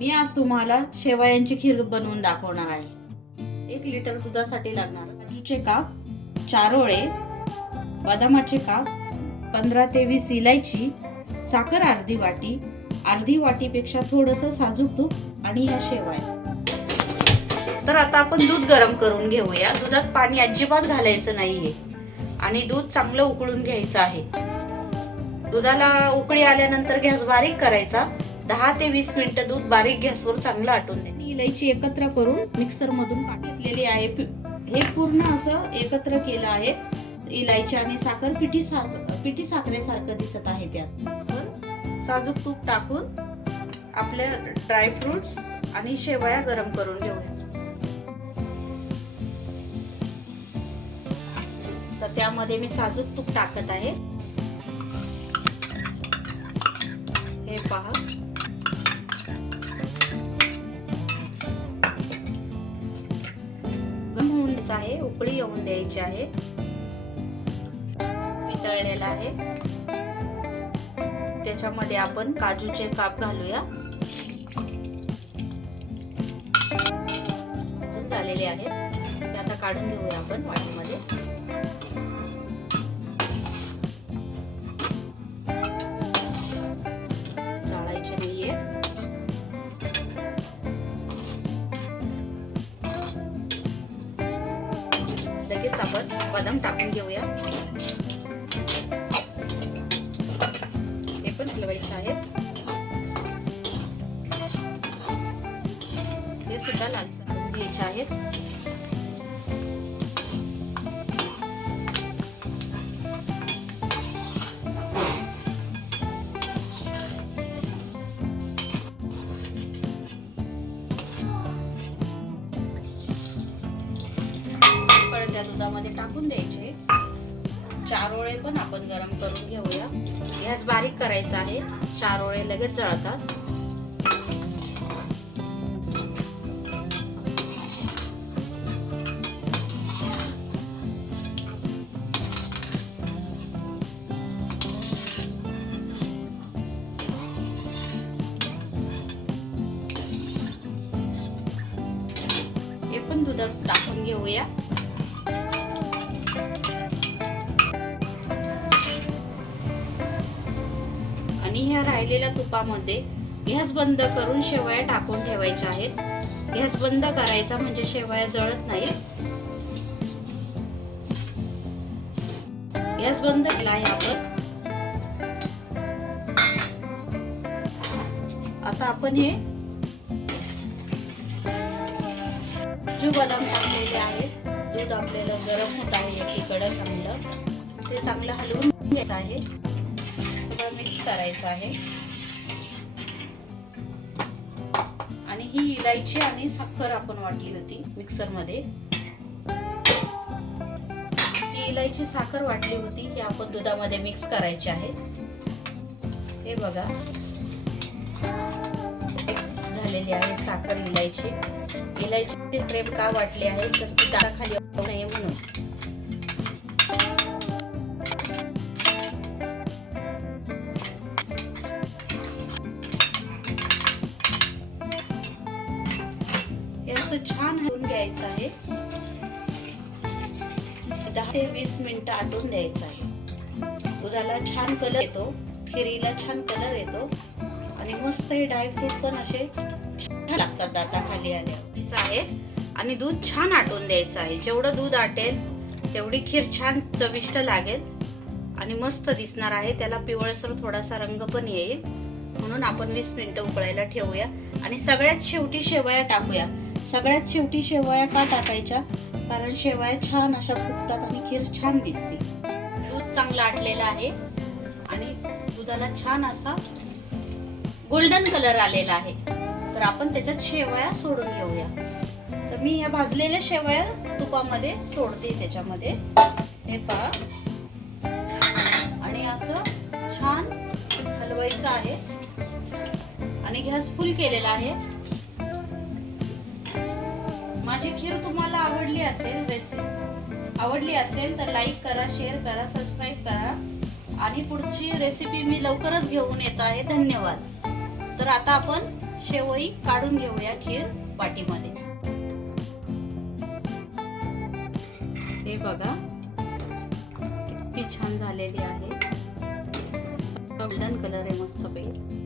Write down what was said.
मी आज तुम्हाला शेवयांची खीर बनवून दाखवणार आहे. एक लिटर दुधासाठी लागणार काजूचे काप चारोळे बदामाचे काप पंधरा ते वीस इलायची साखर अर्धी वाटी अर्धी वाटीपेक्षा थोडंसं साजूक तूप आणि ह्या शेवाय. तर आता आपण दूध गरम करून घेऊया. दुधात पाणी अजिबात घालायचं नाहीये आणि दूध चांगलं उकळून घ्यायचं आहे. दुधाला उकळी आल्यानंतर गॅस बारीक करायचा. दहा ते वीस मिनिटं दूध बारीक गॅसवर चांगलं आटून दे. इलायची एकत्र करून मिक्सर मधून घेतलेली आहे हे पूर्ण असं एकत्र केलं आहे. इलायची आणि साखर पिठी साखर पिठी साखरेसारखं दिसत आहे त्यात. साजूक तूप टाकून आपल्या ड्रायफ्रुट्स आणि शेवया गरम करून घेऊया. तर त्यामध्ये मी साजूक तूप टाकत आहे. हे पहा. आहे उकळी येऊन द्यायची आहे. वितळलेला आहे. त्याच्यामध्ये आपण काजूचे काप घालूया. अजून झालेले आहेत. ते आता काढून घेऊया आपण वाटीमध्ये. लगेच आपण बदाम टाकून घेऊया. हे पण हलवायचे आहेत. हे सुद्धा लालसर घ्यायचे आहेत. त्या दुधामध्ये टाकून द्यायचे. चारोळे पण आपण गरम करून घेऊया. गॅस बारीक करायचा आहे. चारोळे लगेच जळतात. हे पण दुधात टाकून घेऊया. ह्या राहिलेल्या तुपामध्ये गॅस बंद करून शेवया टाकून ठेवायच्या आहेत. गॅस बंद करायचा म्हणजे शेवया जळत नाही गॅस बंद केला आहे आपण. आता आपण हे काजू बदाम टाकलेले आहेत. दूध आपल्याला गरम होत आहे एकीकडं चांगलं. ते चांगलं हलवून घ्यायचं आहे. मिक्स करायचं आहे. आणि ही इलायची आणि साखर आपण वाटली होती मिक्सरमध्ये ही इलायची साखर वाटली होती ही आपण दुधामध्ये मिक्स करायची आहे. हे बघा. झालेली आहे साखर इलायची. इलायची स्प्रेड का वाटली आहे? तर ती दाराखाली येऊ नये असं छान हलवून घ्यायचं आहे. दहा ते वीस मिनिटं आटून द्यायचं आहे. दुधाला छान कलर येतो खिरीला छान कलर येतो आणि मस्त हे ड्रायफ्रूट पण असे छान लागतात दाताखाली आल्याचं आहे आणि दूध छान आटून द्यायचं आहे. जेवढं दूध आटेल तेवढी खीर छान चविष्ट लागेल आणि मस्त दिसणार आहे. त्याला पिवळसर थोडासा रंग पण येईल. म्हणून आपण वीस मिनिटं उकळायला ठेवूया आणि सगळ्यात शेवटी शेवया टाकूया. सगळ्यात शेवटी शेवया का टाकायच्या? कारण शेवया छान अशा फुगतात आणि खीर छान दिसते. दूध चांगलं आटलेलं आहे आणि दुधाला छान असा गोल्डन कलर आलेला आहे. तर आपण त्याच्यात शेवया सोडून घेऊया. तर मी या भाजलेल्या शेवया तुपामध्ये सोडते त्याच्यामध्ये. हे पहा. आणि असं छान हलवायचं आहे. आणि गॅस फुल केलेला आहे. माझी खीर तुम्हाला आवडली असेल रेसिपी आवडली असेल तर लाईक करा शेअर करा सबस्क्राईब करा. आणि पुढची रेसिपी मी लवकरच घेऊन येत आहे. धन्यवाद. तर आता आपण शेवई काढून घेऊया खीर वाटीमध्ये. हे बघा किती छान झालेली आहे. गोल्डन कलर आहे मस्त पैकी.